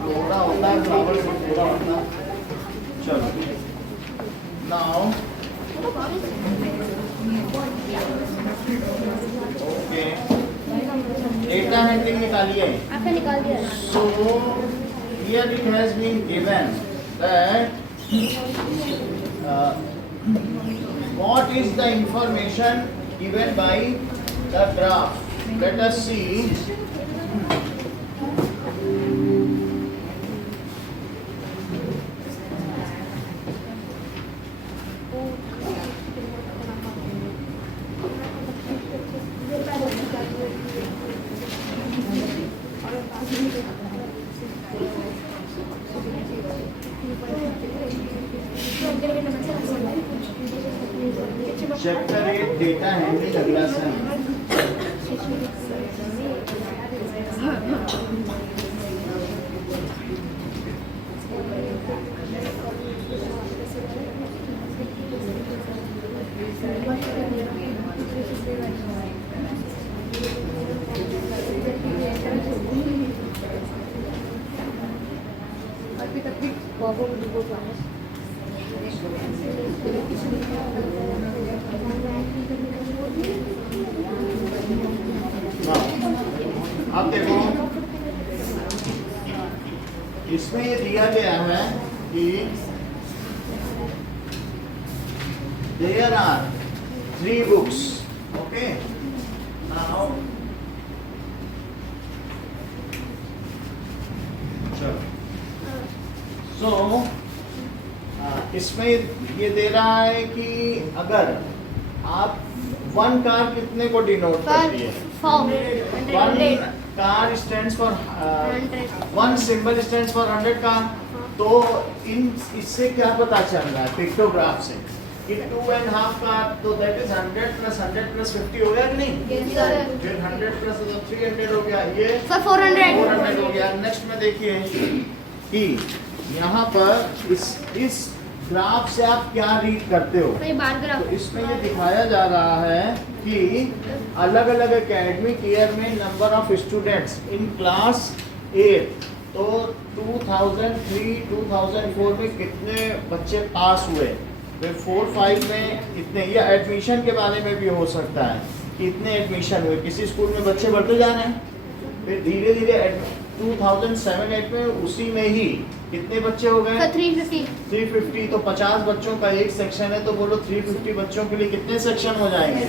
थोड़ा होता है फ्लावर से पूरा होता है। चलो नाउ ओके डेटा हैंडलिंग निकालिए। आपने निकाल दिया। So here it has been given that what is the information given by the graph. Let us see. Chapter 8 data handling अगला सन। अब देखो इसमें ये दिया गया है कि there are 3 books. Okay, now so इसमें ये दे रहा है कि अगर आप 1 कार कितने को डिनोट करती है? 1 car stands for 1 symbol stands for 100 car. तो इससे क्या पता चल रहा है पिक्टोग्राफ से कि 2.5 कार, तो दैट इज 100 प्लस 100 प्लस 50 हो गया कि नहीं? फिर 100 प्लस 300 हो गया, ये 400 हो गया। नेक्स्ट में देखिए कि यहाँ पर इस ग्राफ से आप क्या रीड करते हो? तो इसमें ये दिखाया जा रहा है कि अलग अलग एकेडमिक ईयर में number of students in class 8, तो 2003-2004 में कितने बच्चे पास हुए, फिर 4-5 में इतने, या एडमिशन के बारे में भी हो सकता है कि इतने एडमिशन हुए, किसी स्कूल में बच्चे बढ़ते जा रहे हैं, फिर धीरे धीरे 2007-8 में उसी में ही कितने बच्चे हो गए? 350। तो 50 बच्चों का एक सेक्शन है, तो बोलो 350 बच्चों के लिए कितने सेक्शन हो जाएंगे?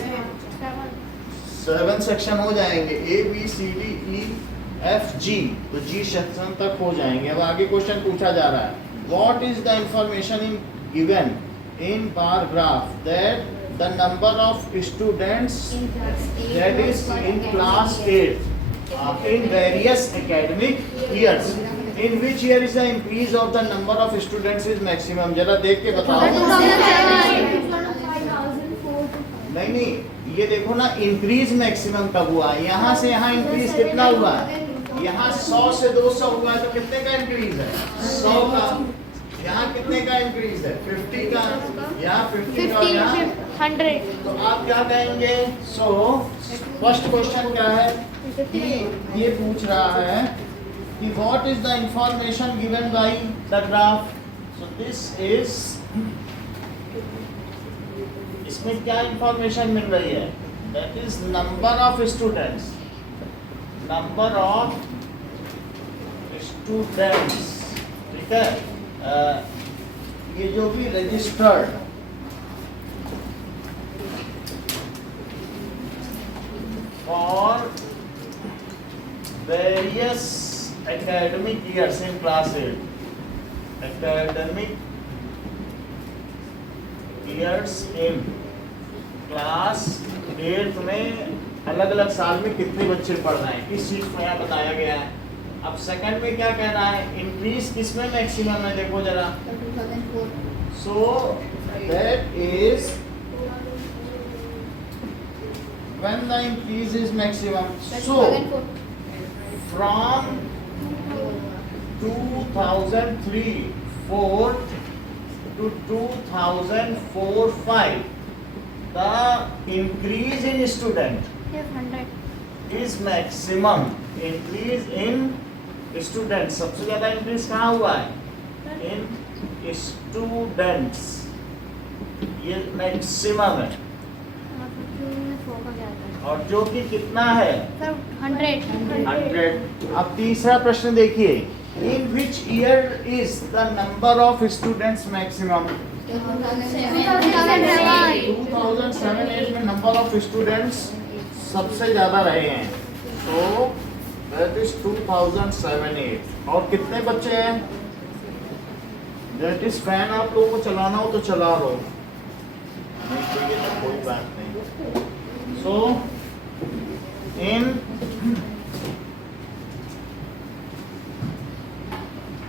7 सेक्शन हो जाएंगे, ABCDEFG, तो G सेक्शन तक हो जाएंगे। अब आगे क्वेश्चन पूछा जा रहा है, what is the information in given in bar graph that the number of students that is in class 8 in various academic years, in which year is the increase of the number of students is maximum? जरा देख के बताओ। नहीं, ये देखो ना, increase maximum कब हुआ? यहाँ से यहाँ इंक्रीज कितना हुआ? यहाँ 100 से 200 हुआ है, तो कितने का इंक्रीज है? 100 का। यहाँ कितने का इंक्रीज है? 50 का। यहाँ 50 का, यहाँ 100। तो आप क्या कहेंगे? सो फर्स्ट क्वेश्चन क्या है कि ये पूछ रहा है कि what is the information given by the graph. So this is, इसमें क्या इंफॉर्मेशन मिल रही है? That is number of students, number of students, ठीक है। ये जो भी registered for various academic years in class 8, academic years in class 8 में अलग अलग साल में कितने बच्चे पढ़ रहे हैं, इस चीज को यहाँ बताया गया है। अब सेकंड में क्या कह रहा है? इंक्रीज किसमें मैक्सिमम है? देखो जरा, सो that is when the increase is maximum. So from 2003-4 to 2004-5 the increase in student is maximum increase in student, सबसे ज्यादा इंक्रीज कहाँ हुआ है? इन स्टूडेंट्स, ये मैक्सिमम है। और जो कि कितना है? 100। अब तीसरा प्रश्न देखिए, in which year is the number of students maximum? 2007-8 में नंबर ऑफ स्टूडेंट्स सबसे ज्यादा रहे हैं, तो दैट इज 2007-8। और कितने बच्चे हैं? दैट इज फैन आप लोगों को चलाना हो तो चला लो, नहीं चाहिए तो कोई बात नहीं। So in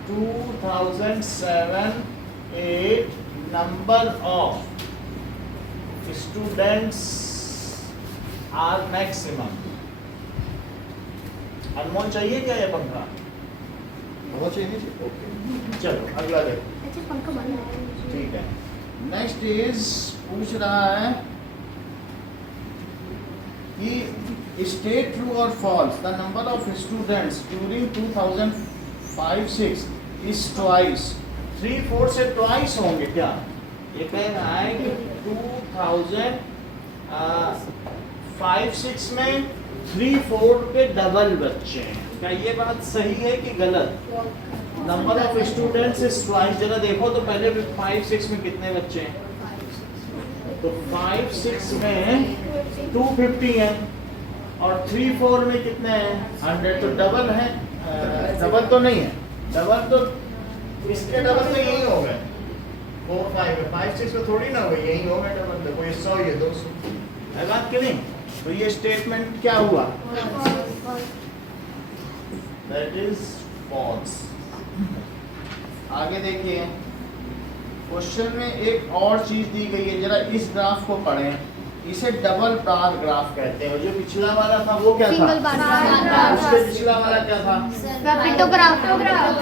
2007-8 number of students are maximum। अनमोल चाहिए क्या ये पंखा? चाहिए। ओके चलो अगला देखो। ठीक है, नेक्स्ट इज पूछ रहा है कि स्टेट ट्रू और false the number of students during 2005-6 is twice. 3-4 से ट्वाइस होंगे क्या? ये कह रहा है कि 2005-6 में 3-4 के डबल बच्चे हैं। क्या ये बात सही है कि गलत? Number of students is twice. जरा देखो तो पहले 5-6 में कितने बच्चे हैं? तो 5-6 में 250 है और 3-4 में कितने हैं? 100। तो डबल है, डबल तो नहीं है, डबल तो इसके डबल तो यही हो गए 4-5 में, 5-6 में थोड़ी ना हो गए, यही हो गए डबल। देखो ये 100 ये 200 है बात कि नहीं? तो ये स्टेटमेंट क्या हुआ? That is false. आगे देखिए, क्वेश्चन में एक और चीज दी गई है, जरा इस ग्राफ को पढ़ें। इसे डबल बार ग्राफ कहते हैं। जो पिछला वाला था वो क्या था? उससे पिछला वाला क्या था?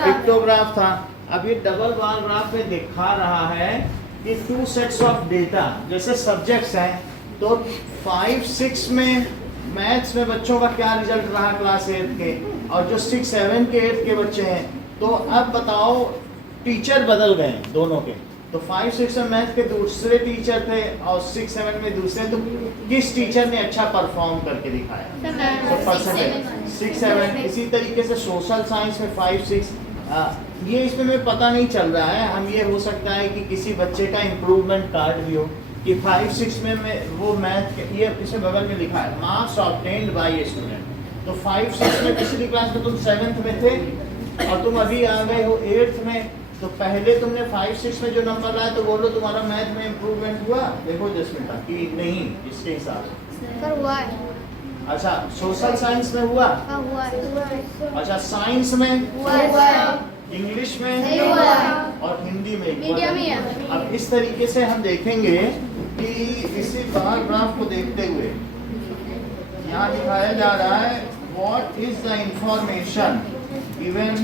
पिक्टोग्राफ था। अब ये डबल बार ग्राफ में दिखा रहा है कि 2 सेट्स ऑफ डेटा, जैसे सब्जेक्ट्स हैं, तो 5-6 में मैथ्स में बच्चों का क्या रिजल्ट रहा क्लास 8 के, और जो 6, 7 के 8 के बच्चे हैं, तो अब बताओ टीचर बदल गए दोनों के। तो 5-6 में मैथ के दूसरे टीचर थे और 6-7 में दूसरे, तो किस टीचर ने अच्छा परफॉर्म करके दिखाया? तो परसेंटेज 6-7। इसी तरीके से सोशल साइंस में 5-6, ये इसमें में पता नहीं चल रहा है। हम ये हो सकता है कि किसी बच्चे का इम्प्रूवमेंट कार्ड भी हो कि 5-6 में वो मैथ, ये इसमें बगल में लिखा है मार्क्स ऑब्टेन्ड बाय स्टूडेंट। तो 5-6 में पिछली क्लास में तुम 7th में थे और तुम अभी आ गए हो 8th में, तो पहले तुमने 5-6 में जो नंबर लाया, तो बोलो तुम्हारा मैथ में इम्प्रूवमेंट हुआ? देखो जसमिता कि नहीं, इसके हिसाब से हुआ है। अच्छा, सोशल साइंस में हुआ? हुआ है। अच्छा, साइंस में हुआ है। इंग्लिश में हुआ और हिंदी में मीडियम ही है। अब इस तरीके से हम देखेंगे कि इसी बार ग्राफ को देखते हुए यहाँ दिखाया जा रहा है what is the information given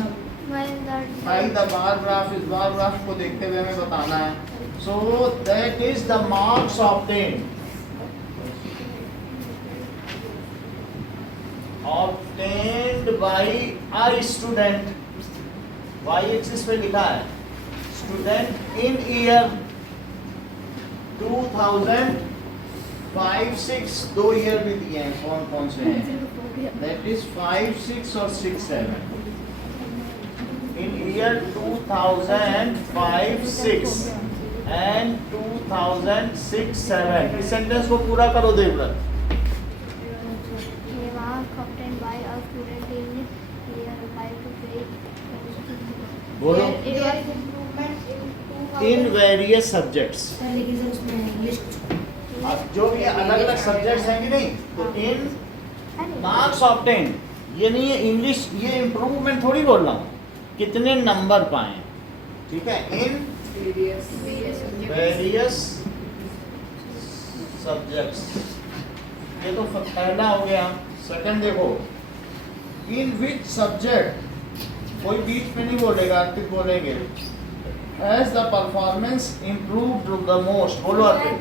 by the bar graph. इस बार ग्राफ को देखते हुए हमें बताना है। So that is the marks obtained by a student. Y axis पे लिखा है स्टूडेंट इन ईयर 2005-6, 2 ईयर भी दिए हैं, कौन कौन से हैं? दैट इज 5-6 और 6-7। इन ईयर 2005-6 एंड 2006-7। इस सेंटेंस को पूरा करो देवव्रत। बोलो। इन वेरियस सब्जेक्ट्स, अब जो भी अलग अलग सब्जेक्ट्स हैं कि नहीं, तो इन मार्क्स ऑब्टेन, ये नहीं है इंग्लिश, ये इम्प्रूवमेंट थोड़ी बोल रहा हूँ, कितने नंबर पाए, ठीक है? इन वेरियस सब्जेक्ट्स, ये तो पहला हो गया। सेकंड देखो, इन विच सब्जेक्ट, कोई बीच में नहीं बोलेगा, अर्पित बोलेंगे। Has the performance improved the most, बोलो अर्पित।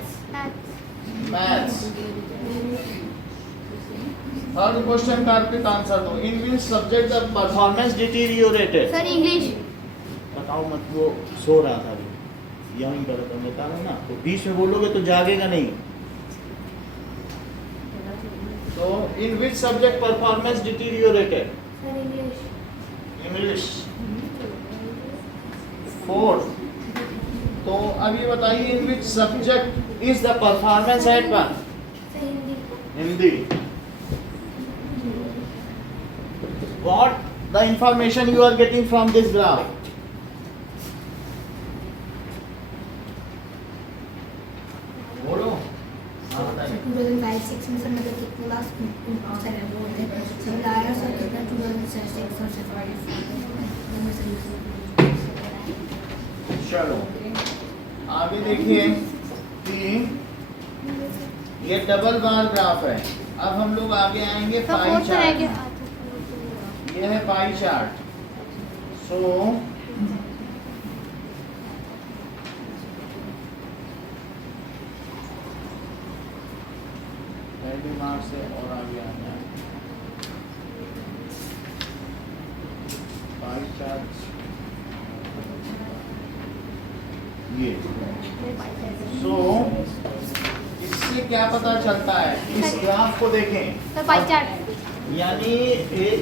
मैथ्स। थर्ड क्वेश्चन का रिपीट आंसर दो। In which subject the performance deteriorated. Sir English. बताओ मत, वो सो रहा था अभी, यही करो तो बता रहा हूं ना, तो बीच में बोलोगे तो जागेगा नहीं। तो in which subject performance deteriorated. Sir English. English. Fourth, तो अभी बताइए in which subject is the performance at one. Sir Hindi. Hindi. What the information you are getting from this graph? बोलो। हाँ बताइए। 2005-06 में सर मतलब कितने क्लास सर वो थे सर लाया सर कितना 2006 और 7 चलो आगे देखिए कि ये डबल बार ग्राफ है। अब हम लोग आगे आएंगे पाई चार्ट। ये है पाई चार्ट। सो पहली मार्क से और आगे आना है। पाई चार्ट ये। सो इससे क्या पता चलता है, इस ग्राफ को देखें। Sir pie chart. यानी एक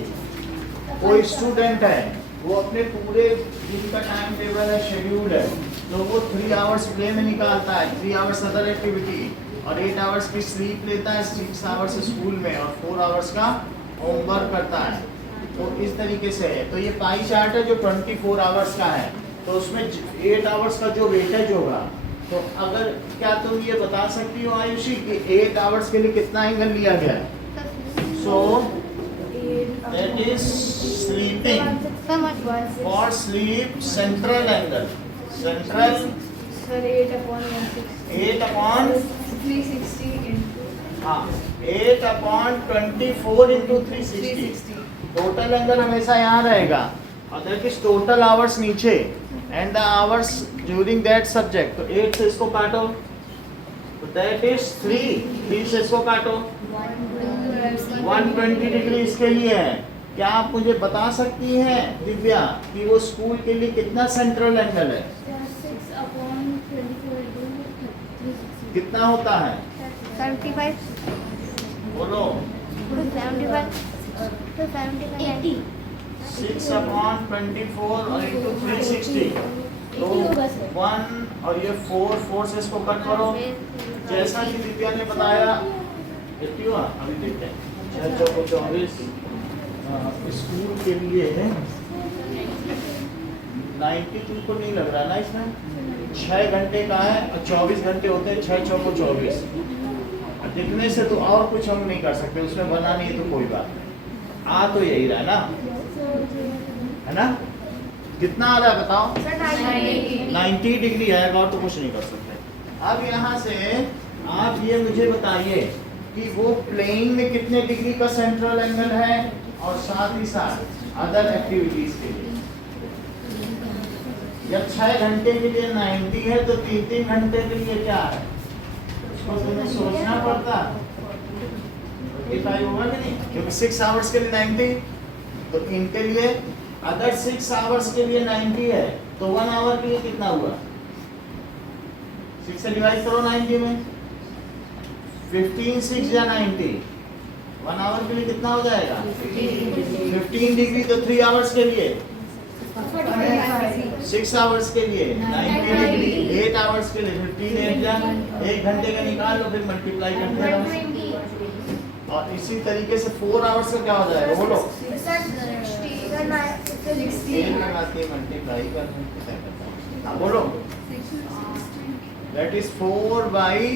कोई स्टूडेंट है, वो अपने पूरे दिन का टाइम टेबल है, शेड्यूल है, तो वो 3 आवर्स प्ले में निकालता है, 3 आवर्स अदर एक्टिविटी और 8 आवर्स की स्लीप लेता है, 6 आवर्स स्कूल में और 4 आवर्स का होमवर्क करता है। तो इस तरीके से है। तो ये पाई चार्ट है जो 24 आवर्स का है, तो उसमें 8 आवर्स का जो वेटेज होगा, तो अगर क्या तुम ये बता सकती हो आयुषी कि 8 आवर्स के लिए कितना एंगल लिया गया है। सो that is sleeping. For sleep central angle. Central. Sir, 8/160. 8 upon 360 into. हाँ 8 upon 24 into 360. टोटल एंगल हमेशा यहाँ रहेगा और दैट इज टोटल आवर्स नीचे and the hours during that subject. तो 8 से इसको काटो तो दैट इज 3 से इसको काटो 120 डिग्री इसके लिए है। क्या आप मुझे बता सकती हैं दिव्या कि वो स्कूल के लिए कितना सेंट्रल एंगल है, 6/24 into 360 कितना होता है 75 बोलो। 75 तो 75 80 6 upon 24 और into 360 तो 1 और ये 4 से इसको कट करो। जैसा कि दिव्या ने बताया 80 हुआ। अभी देखते हैं 6 24 स्कूल के लिए है 90 तुमको नहीं लग रहा ना, इसमें 6 घंटे का है और 24 घंटे होते हैं, 6 चौको 24। दिखने से तो और कुछ हम नहीं कर सकते, उसमें बना नहीं तो कोई बात नहीं, आ तो यही रहा ना, है ना। कितना आ रहा है बताओ 90 डिग्री आएगा और तो कुछ नहीं कर सकते। अब यहाँ से आप ये मुझे बताइए कि वो प्लेइंग में कितने डिग्री का सेंट्रल एंगल है और साथ ही साथ अदर एक्टिविटीज के लिए। जब 6 घंटे के लिए 90 है तो 3 घंटे के लिए क्या है, उसको तुम्हें सोचना पड़ता 45 होगा कि नहीं, क्योंकि 6 आवर्स के लिए 90। तो इनके लिए अगर 6 आवर्स के लिए 90 है तो 1 आवर के लिए कितना हुआ, 6 से डिवाइड करो 90 में, 15 6 या 90, 1 आवर के लिए कितना हो जाएगा 15 डिग्री। तो 3 आवर्स के लिए 6 आवर्स के लिए 90 डिग्री, 8 आवर्स के लिए 15 8 या 1 घंटे का निकाल लो, फिर मल्टीप्लाई करते रहो। और इसी तरीके से 4 आवर्स का क्या हो जाएगा बोलो, 1 मल्टीप्लाई कर हाँ बोलो, दैट इज 4 बाई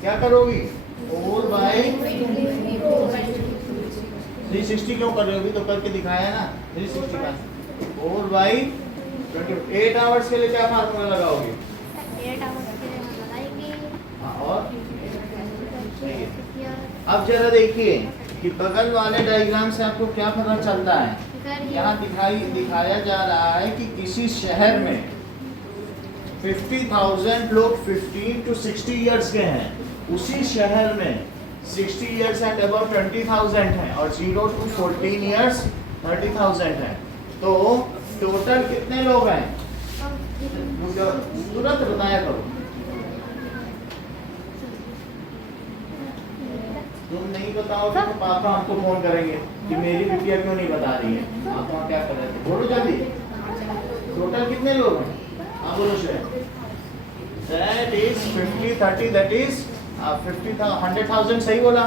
क्या करोगी 4 बाई 360 क्यों कर रहे हो, अभी तो करके दिखाया ना 360 का 4 बाई 28 आवर्स के लिए क्या फार्मूला लगाओगे 8 आवर्स के लिए हम लगाएंगे। हाँ और अब जरा देखिए कि बगल वाले डायग्राम से आपको क्या पता चलता है। यहाँ दिखाया जा रहा है कि किसी शहर में 50,000 लोग 15 to 60 इयर्स के हैं उसी शहर में 60 इयर्स एंड अबव 20,000 है और 0 to 14 इयर्स 30,000 है। तो टोटल कितने लोग हैं? मुझे तुरंत बताया करो। तुम नहीं बताओगे तो पापा हमको फोन करेंगे कि मेरी बिटिया क्यों नहीं बता रही है, आप वहाँ क्या कर रहे थे। बोलो जल्दी, टोटल कितने लोग हैं? हाँ बोलो Shreya. That is 50, 30, that is 100,000 सही बोला।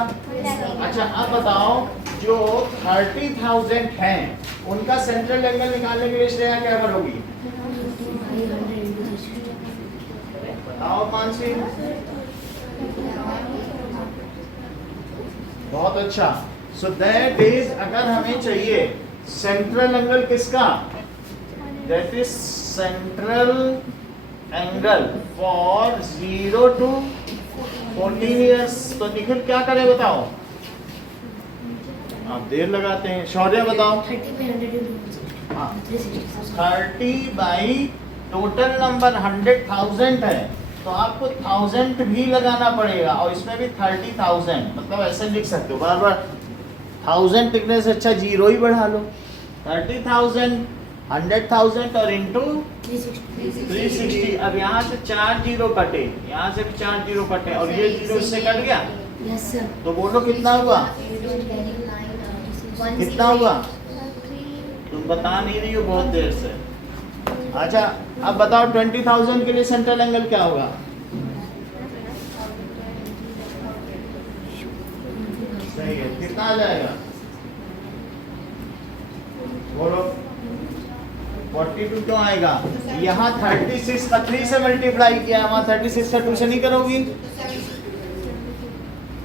अच्छा अब बताओ जो 30,000 हैं उनका सेंट्रल एंगल निकालने के लिए श्रेया क्या करोगी? बताओ मानसी। बहुत अच्छा। सो दैट इज अगर हमें चाहिए सेंट्रल एंगल किसका, that is central angle for 0 to 14 years, तो निखिल क्या करे बताओ? आप देर लगाते हैं। शौर्य बताओ। 30 बाई टोटल नंबर 100,000 है तो आपको 1000 भी लगाना पड़ेगा और इसमें भी 30,000, मतलब ऐसे लिख सकते हो, बार बार 1000 लिखने से अच्छा जीरो ही बढ़ा लो। 30,000 100,000 और इंटू 360। अब यहाँ से 4 जीरो कटे, यहाँ से भी 4 जीरो कटे और ये जीरो इससे कट गया। Yes sir. तो बोलो कितना हुआ? कितना हुआ? तुम बता नहीं रही हो बहुत देर से। अच्छा अब बताओ 20,000 के लिए सेंट्रल एंगल क्या होगा? सही है, कितना आ जाएगा? बोलो 42 क्यों आएगा? यहाँ 36 का 3 से मल्टीप्लाई किया, वहाँ 36 का 2 से नहीं करोगी?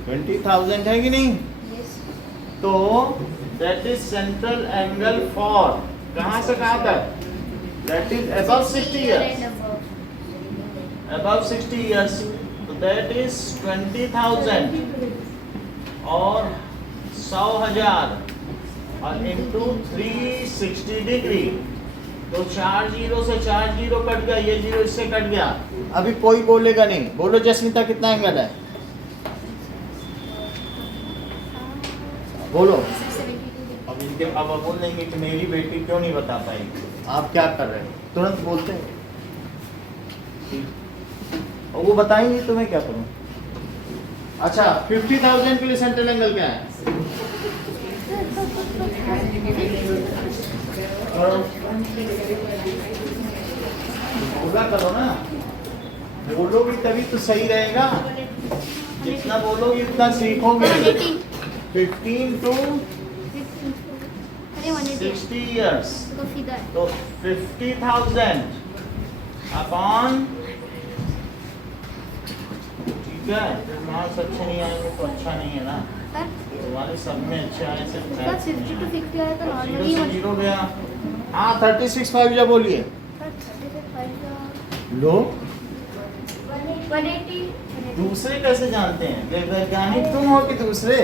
20,000 है कि नहीं? तो that is central angle for कहाँ से कहाँ तक? That is above 60 years, above 60 years. तो दैट इज 20,000 और 100,000 और इंटू 360 डिग्री। तो 4 जीरो से 4 जीरो कट गया, ये जीरो इससे कट गया। अभी कोई बोलेगा नहीं। बोलो जस्मिता कितना एंगल है? बोलो। अब इनके पापा बोल देंगे कि मेरी बेटी क्यों नहीं बता पाई, आप क्या कर रहे हो? तुरंत बोलते हैं और वो बताएंगे तो मैं क्या करूं? अच्छा 50,000 के लिए सेंट्रल एंगल क्या है? बोला करो ना, बोलोगे तभी तो सही रहेगा। जितना बोलोगे उतना सीखोगे। 15 to 60 years, तो 50,000 अपॉन, ठीक है। मार्क्स अच्छे नहीं आएंगे तो अच्छा नहीं है ना, तुम्हारे सब में अच्छे आए सिर्फ 50 to 60 आया तो जीरो से जीरो गया। हाँ 36.5 जा बोलिए। लो 180। दूसरे कैसे जानते हैं? वैज्ञानिक तुम हो कि दूसरे?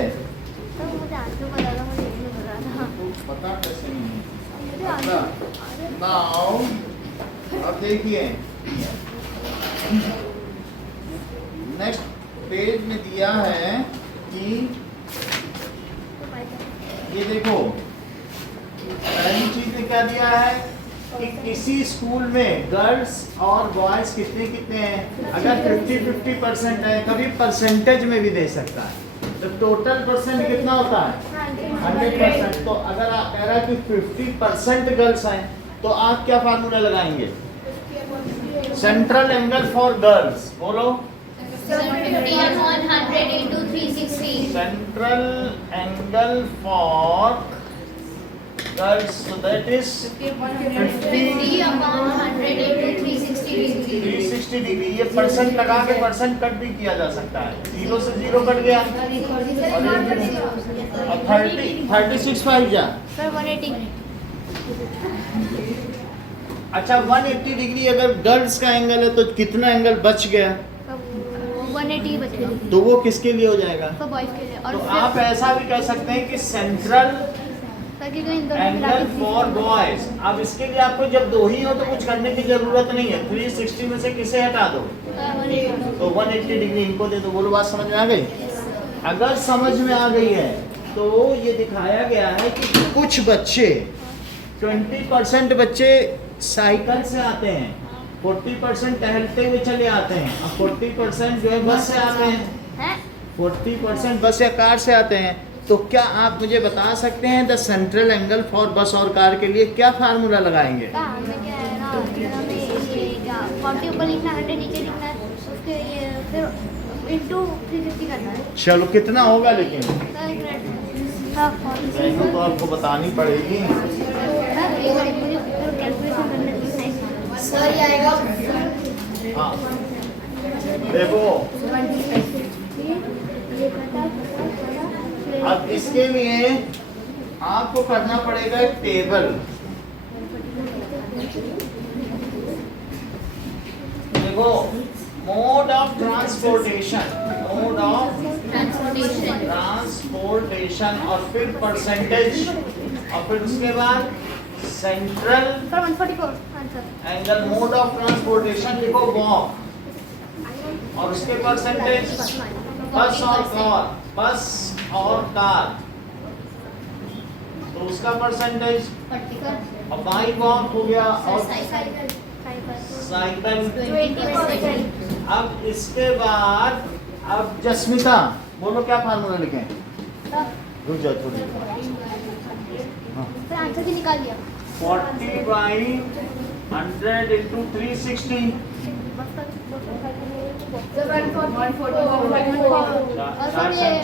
मुझे आंसर पता था, मुझे नहीं पता था। पता कैसे नहीं? मुझे अच्छा नाउ अब देखिए नेक्स्ट पेज में दिया है कि ये देखो पहली चीज में क्या दिया है कि किसी स्कूल में गर्ल्स और बॉयज कितने कितने हैं। अगर 50-50% है, कभी परसेंटेज में भी दे सकता है। तो टोटल परसेंट कितना होता है? 100%। तो अगर आप कह रहा है कि 50% गर्ल्स हैं तो आप क्या फार्मूला लगाएंगे? सेंट्रल एंगल फॉर गर्ल्स बोलो। 50/100 into 360. Central angle for girls, so that is 50/100 into 360 degree. 360 degree. ये परसेंट लगा के परसेंट कट भी किया जा सकता है। जीरो से जीरो कट गया और 36.5 जा। सर 180। अच्छा 180 डिग्री अगर गर्ल्स का एंगल है तो कितना एंगल बच गया? 180 बचे। तो वो किसके लिए हो जाएगा? तो बॉयज के लिए। और तो आप ऐसा भी कह सकते हैं कि सेंट्रल ताकि कोई इन दोनों मिला एंगल के फॉर बॉयज। अब इसके लिए आपको जब दो ही हो तो कुछ करने की जरूरत नहीं है। 360 में से किसे हटा दो? 180। तो 180 डिग्री इनको दे दो। बोलो बात समझ में आ गई? अगर समझ में आ गई है तो ये दिखाया गया है कि कुछ बच्चे 20% बच्चे साइकिल से आते हैं, 40% टहलते हुए चले आते हैं और 40% जो है बस से आते हैं, 40% बस या कार से आते हैं। तो क्या आप मुझे बता सकते हैं द सेंट्रल एंगल फॉर बस और कार के लिए क्या फार्मूला लगाएंगे? हमें क्या है ना, हमें ये क्या 40 ऊपर लिखना है, 100 नीचे लिखना है, उसके ये फिर इंटू 350 करना है। चलो कितना होगा लेकिन हाँ, तो आपको बतानी पड़ेगी। सर ये आएगा हाँ देखो, अब इसके लिए आपको करना पड़ेगा एक टेबल। देखो, mode of transportation, mode of transportation और फिर परसेंटेज और फिर उसके बाद central 144 answer. Angle. Mode of transportation लिखो वॉक और उसके परसेंटेज बस और कार, बस और कार, तो उसका परसेंटेज। और बाई वॉक हो गया और साइकिल। 20%। अब इसके बाद अब जस्मिता बोलो क्या फार्मूला लिखें? रुक जाओ थोड़ी। फिर आंसर भी निकाल लिया। 40/100 into 360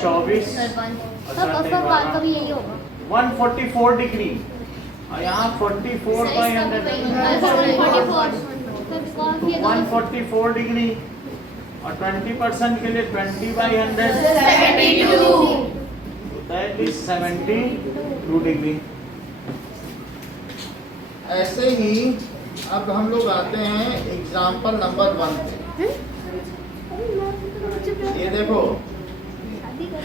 24 सब बात का भी यही होगा। 144 डिग्री और यहाँ 44/100 144 डिग्री और 20% के लिए 20/100 दैट इज 72 डिग्री। ऐसे ही अब हम लोग आते हैं एग्जाम्पल नंबर 1 पे। ये देखो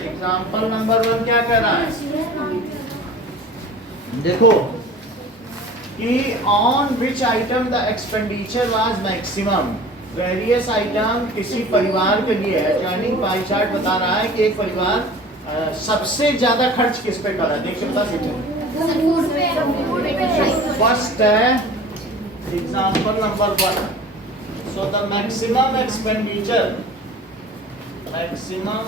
एग्जाम्पल नंबर 1 क्या कह रहा है? देखो कि on which item the expenditure was maximum. Various item किसी परिवार के लिए है। जॉइनिंग पाई चार्ट बता रहा है कि एक परिवार सबसे ज्यादा खर्च किस पे कर रहा है। देखिए बता दीजिए। फर्स्ट है example number 1। So the maximum expenditure, maximum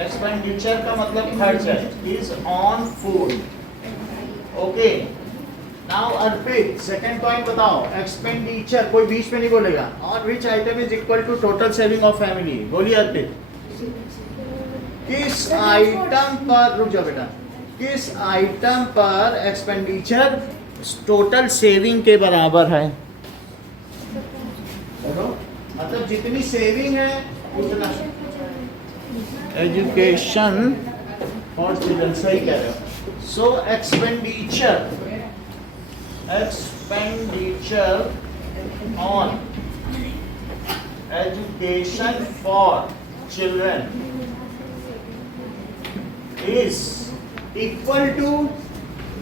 expenditure का मतलब खर्च है, is on food. Okay, now Arpit second point बताओ। एक्सपेंडिचर कोई बीच में नहीं बोलेगा। On which item is equal to total saving of family. बोलिए अर्पित। किस आइटम पर, रुक जाओ बेटा, किस आइटम पर एक्सपेंडिचर टोटल सेविंग के बराबर है? मतलब जितनी सेविंग है उतना। एजुकेशन फॉर चिल्ड्रन, सही कह रहे हो। So expenditure on education for children is equal to,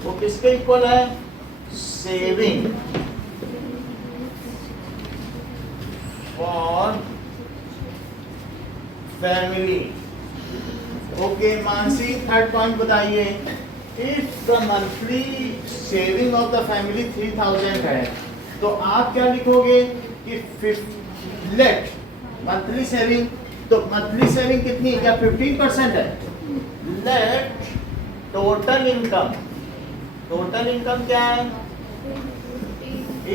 वो किसके इक्वल है? Saving for family. Okay Mansi, third point बताइए। If the monthly saving of the family 3000 है तो आप क्या लिखोगे कि लेट मंथली सेविंग, तो मंथली सेविंग कितनी है? क्या 15% है? Let total income, total income क्या है?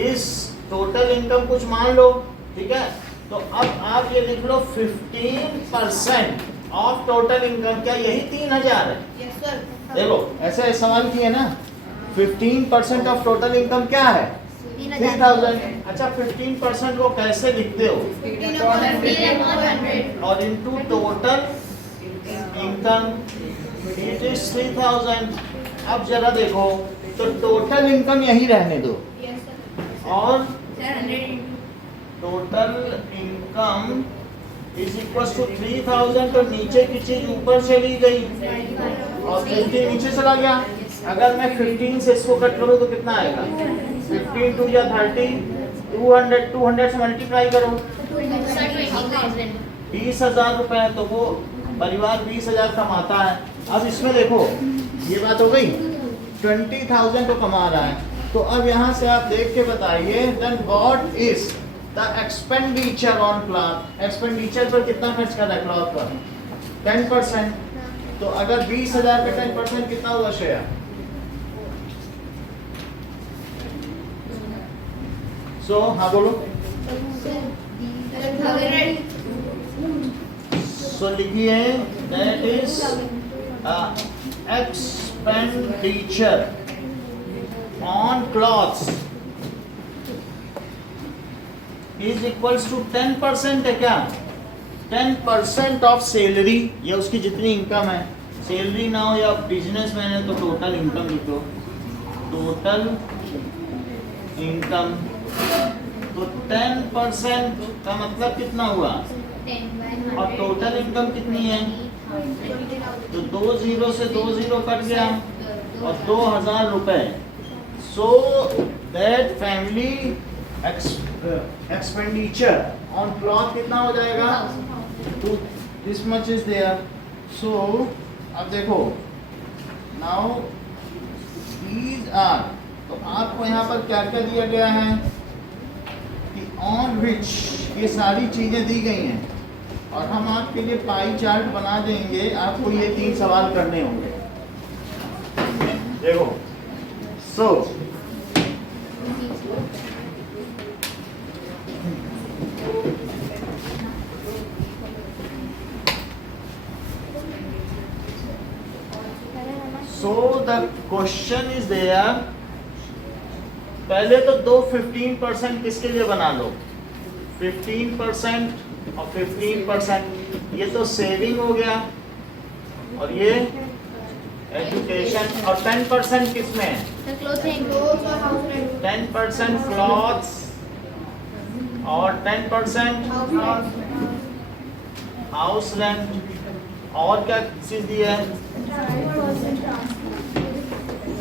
इस टोटल इनकम कुछ मान लो, ठीक है? तो अब आप ये लिख लो 15% ऑफ टोटल इनकम। क्या यही 3000 है? Yes sir. देखो ऐसे सवाल किए ना। 15% ऑफ टोटल इनकम क्या है? 3000। अच्छा 15% वो कैसे लिखते हो? और into total income it is 3000। अब जरा देखो तो टोटल इनकम यही रहने दो और total income is equal to 3000। तो नीचे की चीज ऊपर चली गई और 15 नीचे चला गया। अगर मैं 15 से इसको कट करूँ तो कितना आएगा? 15 2 या 30 200 से मल्टीप्लाई करो, 20,000 20,000 रुपए, तो वो परिवार 20,000 कमाता है। अब इसमें देखो ये बात हो गई, 20,000 को कमा रहा है। तो अब यहाँ से आप देख के बताइए, then what is the expenditure on cloth. Expenditure पर कितना खर्च कर रहा है क्लॉथ पर? 10%। तो अगर 20,000 पे 10% कितना हुआ शेयर? सो हाँ बोलो। सो लिखिए, that is expenditure on clothes is equals to 10% है क्या? 10% ऑफ सैलरी, या उसकी जितनी इनकम है, सैलरी ना हो या बिजनेसमैन है तो टोटल इनकम लिख लो, टोटल इनकम। तो 10% का मतलब कितना हुआ? और टोटल इनकम कितनी है? तो 2 0 से 2 0 कट गया और 2,000 रुपए। So that family expenditure on cloth कितना हो जाएगा? तो दिस मच इज देयर। सो अब देखो, नाउ दीज आर, तो आपको यहाँ पर क्या क्या दिया गया है कि ऑन विच, ये सारी चीजें दी गई हैं और हम आपके लिए पाई चार्ट बना देंगे। आपको ये 3 सवाल करने होंगे। देखो, so the question is there. पहले तो दो 15% किसके लिए बना लो, 15% और 15%, ये तो सेविंग हो गया और ये एजुकेशन। और 10% किसमें है? 10% क्लॉथ्स और 10% हाउस रेंट। और क्या चीज दी है?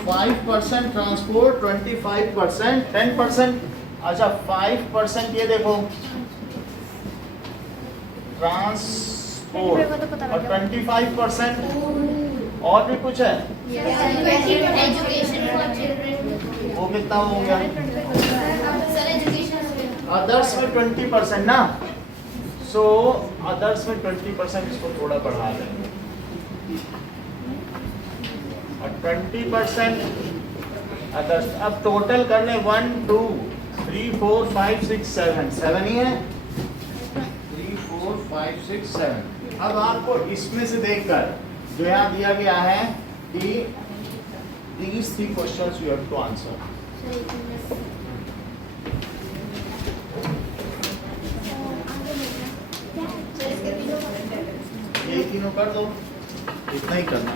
5% ट्रांसपोर्ट, 25%, 10%। अच्छा 5% ये देखो ट्रांसपोर्ट और 25%। और भी कुछ है? वो कितना हो गया? अदर्स में 20% ना। सो अदर्स में 20%, इसको थोड़ा बढ़ा देंगे और 20% अदर्स। अब टोटल कर ले, 1 2 3 4 5 6 7, 7 ही है, 3 4 5 6 7। अब आपको इसमें से देखकर जो यहाँ दिया गया है कि these 3 questions you have to answer। ये तीनों कर दो, इतना ही करना।